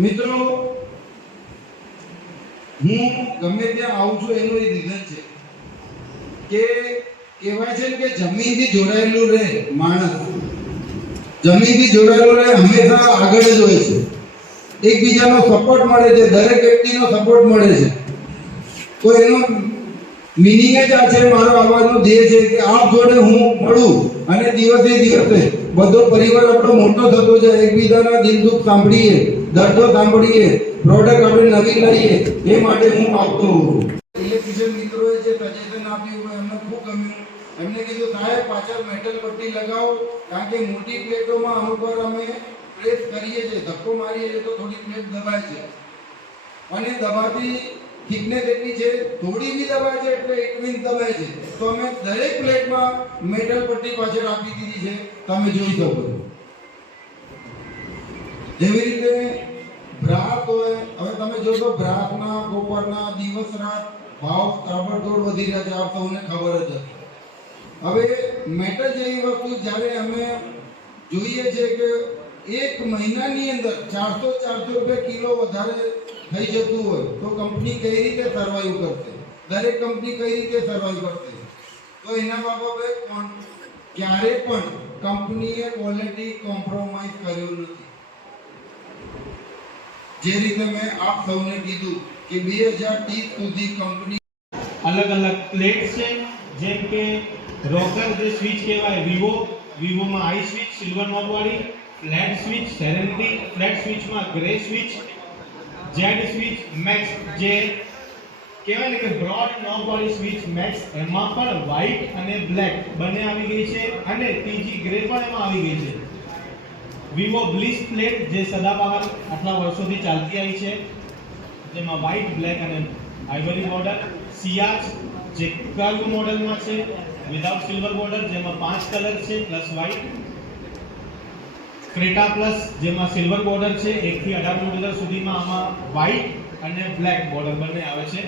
મિત્રો હું ગમે ત્યાં આવું છું એનું એ રીઝન છે કે કહેવાય છે કે જમીનથી જોડાયેલું રહે માણસ, જમીનથી જોડાયેલું રહે હંમેશા આગળ જ હોય છે, એકબીજાનો સપોર્ટ મળે છે, દરેક વ્યક્તિનો સપોર્ટ મળે છે. તો એનો મિનિંગ જ આ છે, મારો આવવાનો ધ્યેય છે કે આપ જોડે હું મળું અને દિવસે દિવસે બધો પરિવાર આપણો મોટો થતો જાય, એકબીજાના દિલ દુઃખ સાંભળીએ, દર્દો સાંભળીએ, પ્રોડક્ટ આપણે નવી લઈએ, એ માટે હું આપતો હોઉં. ઇલેક્ટ્રિશિયન મિત્રોએ જે સજેશન આપ્યું હોય એમને ખૂબ ગમ્યું. એમને કીધું સાહેબ પાછળ મેટલ પટ્ટી લગાવો, કારણ કે મોટી પ્લેટોમાં અમુક વાર અમે પ્રેસ કરીએ છીએ, ધક્કો મારીએ છીએ તો થોડી પ્લેટ દબાય છે અને દબાતી થિકનેસ એટલી છે, થોડી બી દબાય છે એટલે 1 ઇંચ દબાય છે. તો અમે દરેક પ્લેટમાં મેટલ પટ્ટી પાછળ આપી દીધી છે, તમે જોઈ શકો છો. જેવી રીતે બ્રાસ હોય, હવે તમે જોશો બ્રાસના કોપરના દિવસ રાત ભાવ તાબડતોડ વધી રહ્યા છે, આપ સૌને ખબર જ હશે. હવે મેટલ જેવી વસ્તુ જ્યારે અમે જોઈએ છે કે 1 મહિનાની અંદર 400 રૂપિયા કિલો વધારે થઈ જતું હોય તો કંપની કઈ રીતે સર્વાઈવ કરશે? દરેક કંપની કઈ રીતે સર્વાઈવ કરશે? તો એના બાબતે ક્યારે પણ કંપનીએ ક્વોલિટી કોમ્પ્રોમાઇઝ કર્યું નથી. જે રીતે મેં આપ સૌને કીધું કે 2030 સુધી કંપની અલગ અલગ પ્લેટ છે, જેમ કે રોકર જે સ્વિચ કહેવાય વિવોમાં આઈ સ્વિચ સિલ્વર નોબ વાળી, ફ્લેટ સ્વિચ સેરેનિટી, ફ્લેટ સ્વિચમાં grey switch, jade switch max જે કહેવાય ને કે બ્રોડ નોબ વાળી સ્વિચ મેક્સ, એમાં પણ વ્હાઇટ અને બ્લેક બંને આવી ગઈ છે અને ત્રીજી ગ્રે પણ એમાં આવી ગઈ છે. વિવો બ્લિસ પ્લેટ જે સદાબહાર આટલા વર્ષોથી ચાલતી આવી છે, જેમાં વ્હાઇટ, બ્લેક અને આઇવરી બોર્ડર. સિયાજ જે કર્વ મોડેલમાં છે વિધાઉટ સિલ્વર બોર્ડર, જેમાં 5 કલર છે પ્લસ વ્હાઇટ. ક્રેટા પ્લસ જેમાં સિલ્વર બોર્ડર છે, 1 થી 18 મોડેલ સુધીમાં આમાં વ્હાઇટ અને બ્લેક બોર્ડર બંને આવે છે.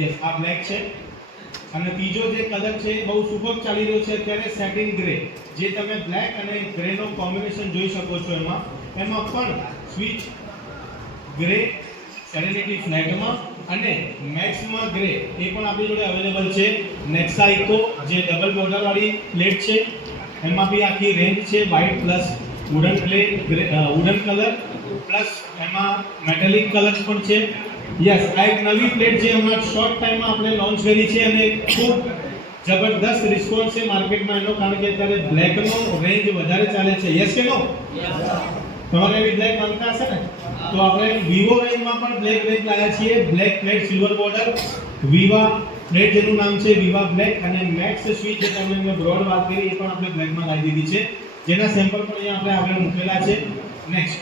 યસ, આ બ્લેક છે. અને ત્રીજો જે કલર છે બહુ સુપર ચાલી રહ્યો છે અત્યારે, સેટિન ગ્રે, જે તમે બ્લેક અને ગ્રે નો કોમ્બિનેશન જોઈ શકો છો. એમાં પણ સ્વિચ ગ્રે, સેરેનિટી ફ્લેટમાં અને મેક્સમાં ગ્રે, એ પણ આપણી જોડે અવેલેબલ છે. નેક્સા ઇકો જે ડબલ બોર્ડર વાળી પ્લેટ છે, એમાં બી આખી રેન્જ છે, white plus wooden colour plus એમાં મેટાલિક કલર્સ પણ છે. યસ, આ એક નવી પ્લેટ જે હમણાં શોર્ટ ટાઈમમાં આપણે લોન્ચ કરી છે અને ખૂબ જબરદસ્ત રિસ્પોન્સ છે માર્કેટમાં એનો, કારણ કે અત્યારે બ્લેક નો રેન્જ વધારે ચાલે છે. યસ કે નો? તમારે એવી બ્લેક માંગતા હશે ને, તો આપણે વિવો રેન્જમાં પણ બ્લેક રેન્જ લાવ્યા છીએ. Black plate silver border, વિવા plate જેનું નામ છે વિવા બ્લેક, અને મેક્સ સ્વિચ જે તમને મેં બ્રોડ વાત કરી એ પણ આપણે બ્લેકમાં લાવી દીધી છે, જેના સેમ્પલ પણ અહીંયા આપણે આગળ મૂકેલા છે. નેક્સ્ટ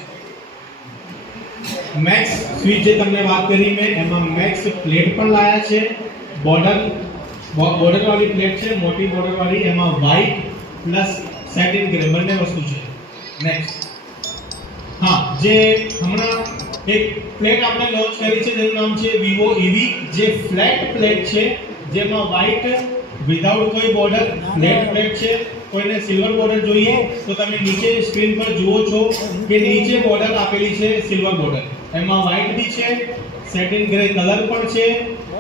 મેક્સ સ્વિચ જે તમને વાત કરી મેં, એમાં મેક્સ પ્લેટ પણ લાયા છે. બોર્ડર વાળી પ્લેટ છે, મોટી બોર્ડર વાળી, એમાં વ્હાઇટ પ્લસ સેટિન ગ્રે બંને વસ્તુ છે. નેક્સ્ટ હા, જે હમણાં એક પ્લેટ આપણે લોન્ચ કરી છે જેનું નામ છે વિવો ઈવી, જે ફ્લેટ પ્લેટ છે, જેમાં વ્હાઇટ વિધાઉટ કોઈ બોર્ડર ફ્લેટ પ્લેટ છે. કોઈને સિલ્વર બોર્ડર જોઈએ તો તમે નીચે સ્ક્રીન પર જુઓ છો કે નીચે બોર્ડર આપેલી છે સિલ્વર બોર્ડર, એમાં વ્હાઇટ બી છે, સેટિન ગ્રે કલર પણ છે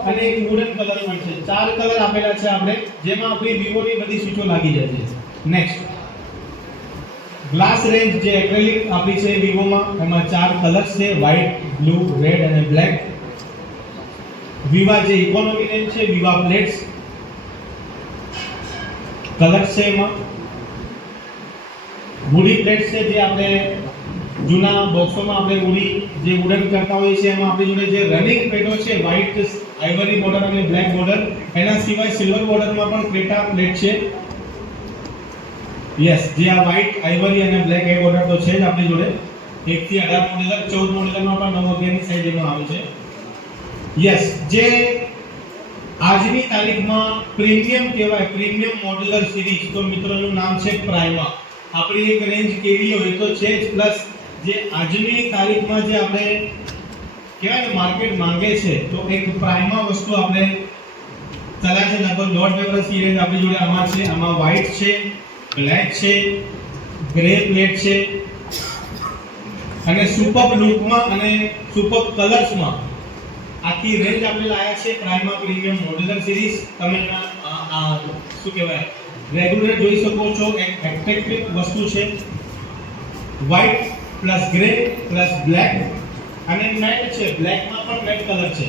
અને એક વુડન કલર પણ છે. 4 કલર આપેલા છે આપણે, જેમાં આપણી વિવોની બધી સ્વિચો લાગી જશે. નેક્સ્ટ ગ્લાસ રેન્જ જે એક્રેલિક આપણી છે વિવોમાં, એમાં 4 કલર્સ છે, વ્હાઇટ, બ્લુ, રેડ અને બ્લેક. વિવા જે ઇકોનોમી રેન્જ છે, વિવા પ્લેટ્સ કલર્સ છે, એમાં વુડી પ્લેટ્સ છે, જે આપણે જૂના બોક્સોમાં આપણે જે વુડન કરતા હોઈએ છીએ, એમાં આપણી જોડે જે રનિંગ પ્લેટો છે વ્હાઇટ આઇવરી બોર્ડર અને બ્લેક બોર્ડર, એના સિવાય સિલ્વર બોર્ડરમાં પણ ક્રેટા પ્લેટ છે. યસ, જે આ વ્હાઇટ આઇવરી અને બ્લેક એ બોર્ડર તો છે જ આપણી જોડે. 1 થી 18 મોડેલ, 14 મોડેલમાં પણ 9 11 સાઈઝ એમાં આવે છે. યસ, જે આજની તારીખમાં પ્રીમિયમ કહેવાય, પ્રીમિયમ મોડ્યુલર સિરીઝ, તો મિત્રોનું નામ છે પ્રાઇમા. આપણી એક રેન્જ કેવી હોય તો છે જ, પ્લસ જે આજની તારીખમાં જે આપણે કહેવાય ને માર્કેટ માંગે છે, તો એક પ્રાઇમા વસ્તુ આપણે ચલા છે લગભગ 1.5 વર્ષની રેન્જ આપણી જોડે આમાં છે. આમાં વ્હાઇટ છે, બ્લેક છે, ગ્રે પ્લેટ છે, અને સુપર લુકમાં અને સુપર કલર્સમાં આખી રેન્જ આપણે લાયા છે પ્રાઇમા પ્રીમિયમ મોડ્યુલર સિરીઝ. તમે શું કહેવાય રેગ્યુલર જોઈ શકો છો. એક એટ્રેક્ટિવ વસ્તુ છે. White plus grey plus black અને મેટ છે. બ્લેકમાં પણ મેટ કલર છે.